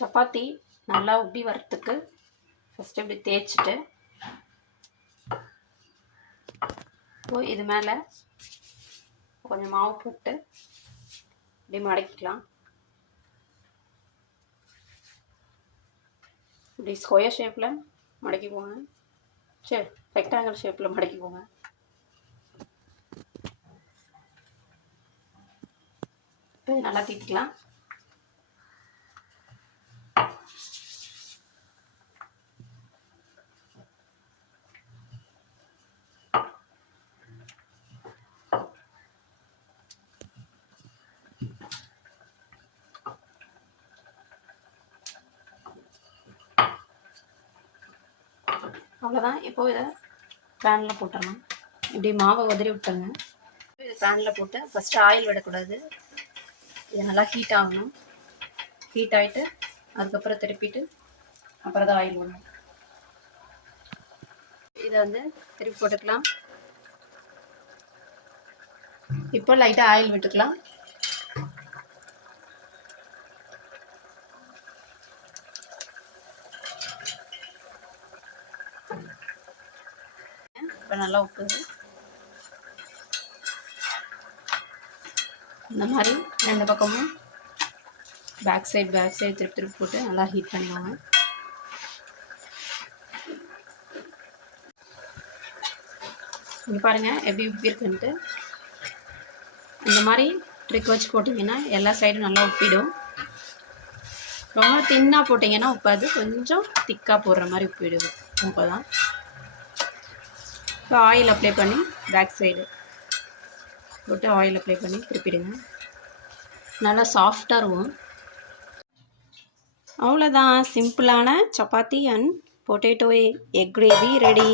சப்பாத்தி நல்லா உப்பி வரத்துக்கு ஃபஸ்ட்டு இப்படி தேய்ச்சிட்டு இது மேலே கொஞ்சம் மாவு போட்டு இப்படி மடக்கிக்கலாம். இப்படி ஸ்கொயர் ஷேப்பில் மடக்கிக்கோங்க. சரி, ரெக்டாங்கிள் ஷேப்பில் மடக்கிக்கோங்க. இப்போ நல்லா தீட்டிக்கலாம். அவ்வளோதான். இப்போ இதை பேனில் போட்டுடலாம். இப்படி மாவை உதறி விட்டுருங்க. இது பேனில் போட்டு ஃபஸ்ட்டு ஆயில் விடக்கூடாது. இது நல்லா ஹீட் ஆகணும். ஹீட் ஆகிட்டு அதுக்கப்புறம் திருப்பிட்டு அப்புறம் தான் ஆயில் விடணும். இதை திருப்பி போட்டுக்கலாம். இப்போ லைட்டாக ஆயில் விட்டுக்கலாம். இப்போ நல்லா உப்புது. இந்த மாதிரி ரெண்டு பக்கமும் பேக் சைடு திருப்பி திருப்பி போட்டு நல்லா ஹீட் பண்ணிக்கோங்க. இங்கே பாருங்கள் எப்படி உப்பி இருக்குன்ட்டு. இந்த மாதிரி ட்ரிக் வச்சு போட்டிங்கன்னா எல்லா சைடும் நல்லா உப்பிடும். ரொம்ப தின்னாக போட்டிங்கன்னா உப்பாது, கொஞ்சம் திக்காக போடுற மாதிரி உப்பிடும். இப்போ தான் இப்போ ஆயில் அப்ளை பண்ணி பேக் சைடு போட்டு ஆயில் அப்ளை பண்ணி திருப்பிடுங்க. நல்லா சாஃப்டாக இருக்கும். அவ்வளோதான், சிம்பிளான chapati and potato egg gravy ready.